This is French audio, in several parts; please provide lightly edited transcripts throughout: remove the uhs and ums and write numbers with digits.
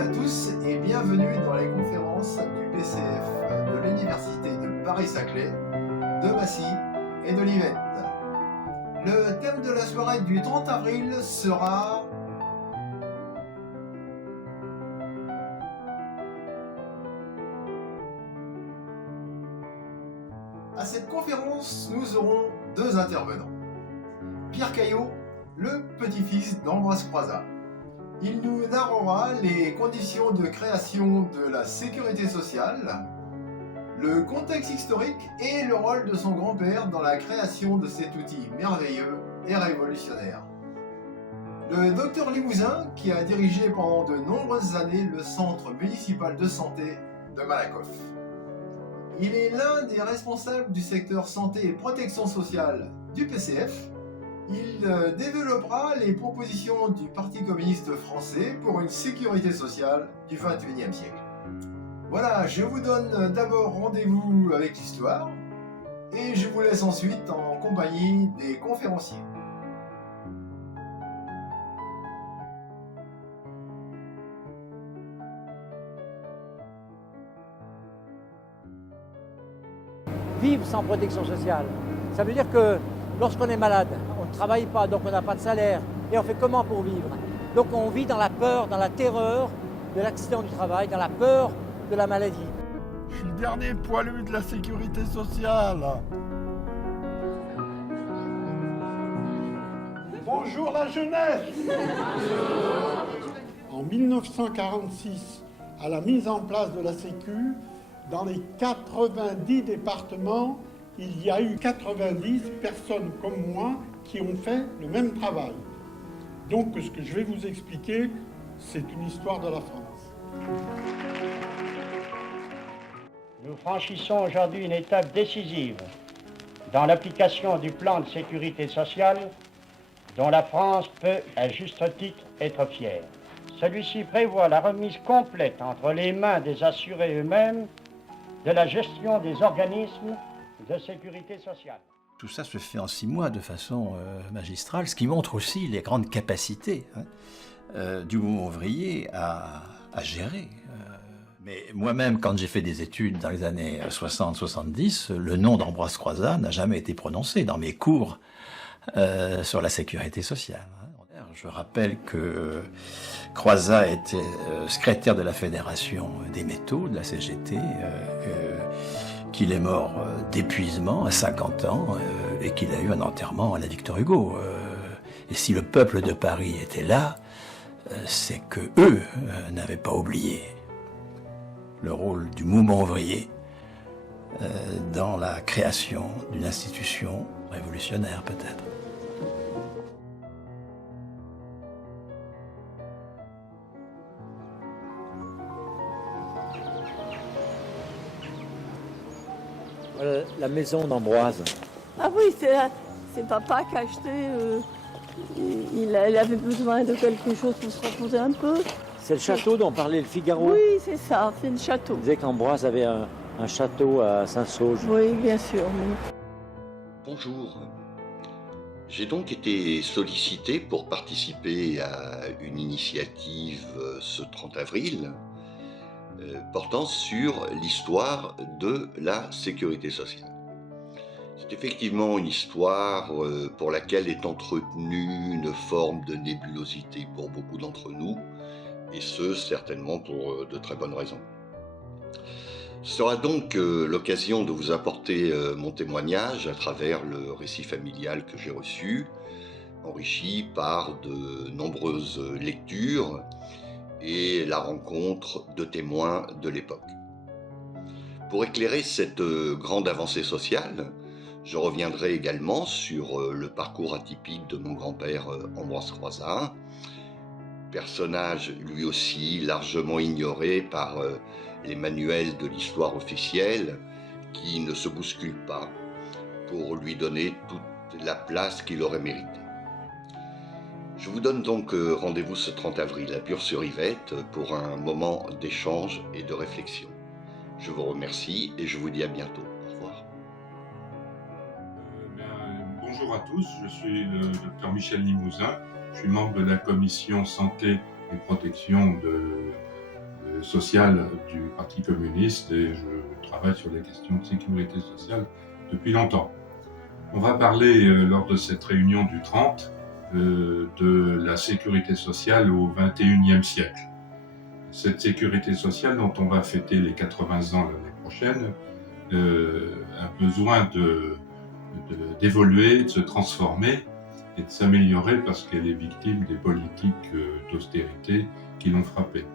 et à tous et bienvenue dans les conférences du PCF de l'Université de Paris-Saclay, de Massy et de Livette. Le thème de la soirée du 30 avril sera À cette conférence, nous aurons deux intervenants. Pierre Caillot, le petit-fils d'Ambroise Croizat. Il nous narrera les conditions de création de la sécurité sociale, le contexte historique et le rôle de son grand-père dans la création de cet outil merveilleux et révolutionnaire. Le docteur Limousin, qui a dirigé pendant de nombreuses années le centre municipal de santé de Malakoff. Il est l'un des responsables du secteur santé et protection sociale du PCF. Il développera les propositions du Parti communiste français pour une sécurité sociale du XXIe siècle. Voilà, je vous donne d'abord rendez-vous avec l'histoire et je vous laisse ensuite en compagnie des conférenciers. Vivre sans protection sociale. Ça veut dire que lorsqu'on est malade, on ne travaille pas, donc on n'a pas de salaire. Et on fait comment pour vivre? Donc on vit dans la peur, dans la terreur de l'accident du travail, dans la peur de la maladie. Je suis le dernier poilu de la sécurité sociale. Bonjour la jeunesse. En 1946, à la mise en place de la Sécu, dans les 90 départements, il y a eu 90 personnes comme moi qui ont fait le même travail. Donc ce que je vais vous expliquer, c'est une histoire de la France. Nous franchissons aujourd'hui une étape décisive dans l'application du plan de sécurité sociale dont la France peut, à juste titre, être fière. Celui-ci prévoit la remise complète entre les mains des assurés eux-mêmes de la gestion des organismes de sécurité sociale. Tout ça se fait en 6 mois de façon magistrale, ce qui montre aussi les grandes capacités du mouvement ouvrier à gérer. Mais moi-même, quand j'ai fait des études dans les années 60-70, le nom d'Ambroise Croizat n'a jamais été prononcé dans mes cours sur la sécurité sociale. Je rappelle que Croizat était secrétaire de la Fédération des métaux, de la CGT, qu'il est mort d'épuisement à 50 ans et qu'il a eu un enterrement à la Victor Hugo. Et si le peuple de Paris était là, c'est que eux n'avaient pas oublié le rôle du mouvement ouvrier dans la création d'une institution révolutionnaire peut-être. Voilà la maison d'Ambroise. Ah oui, c'est papa qui a acheté. Il avait besoin de quelque chose pour se reposer un peu. C'est le château dont parlait le Figaro. Oui, c'est ça, c'est le château. Il disait qu'Ambroise avait un château à Saint-Sauge. Oui, bien sûr. Oui. Bonjour. J'ai donc été sollicité pour participer à une initiative ce 30 avril portant sur l'histoire de la sécurité sociale. C'est effectivement une histoire pour laquelle est entretenue une forme de nébulosité pour beaucoup d'entre nous, et ce, certainement pour de très bonnes raisons. Ce sera donc l'occasion de vous apporter mon témoignage à travers le récit familial que j'ai reçu, enrichi par de nombreuses lectures et la rencontre de témoins de l'époque. Pour éclairer cette grande avancée sociale, je reviendrai également sur le parcours atypique de mon grand-père Ambroise Croizat, personnage lui aussi largement ignoré par les manuels de l'histoire officielle qui ne se bousculent pas pour lui donner toute la place qu'il aurait méritée. Je vous donne donc rendez-vous ce 30 avril à Bure-sur-Yvette pour un moment d'échange et de réflexion. Je vous remercie et je vous dis à bientôt. Au revoir. Bonjour à tous, je suis le docteur Michel Limousin. Je suis membre de la commission santé et protection social du Parti communiste et je travaille sur les questions de sécurité sociale depuis longtemps. On va parler lors de cette réunion du 30 de la sécurité sociale au XXIe siècle. Cette sécurité sociale dont on va fêter les 80 ans l'année prochaine a besoin d'évoluer, de se transformer et de s'améliorer parce qu'elle est victime des politiques d'austérité qui l'ont frappée.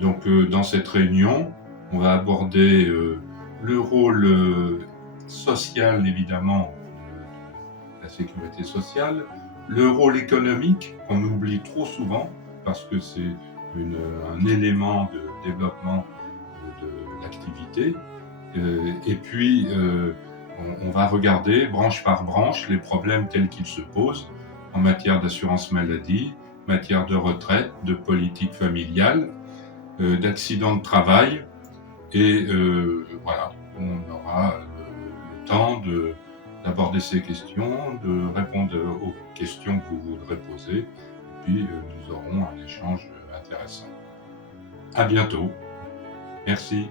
Donc dans cette réunion, on va aborder le rôle social évidemment de la sécurité sociale, le rôle économique qu'on oublie trop souvent parce que c'est un élément de développement de l'activité. Et puis, on va regarder branche par branche les problèmes tels qu'ils se posent en matière d'assurance maladie, matière de retraite, de politique familiale, d'accidents de travail. Et voilà, on aura le temps d'aborder ces questions, de répondre aux questions que vous voudrez poser. Et puis, nous aurons un échange intéressant. À bientôt. Merci.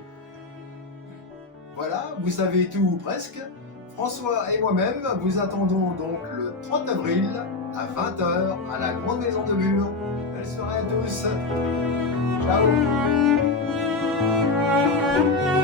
Voilà, vous savez tout ou presque. François et moi-même vous attendons donc le 30 avril à 20h à la Grande Maison de Bure. Belle soirée à tous. Ciao.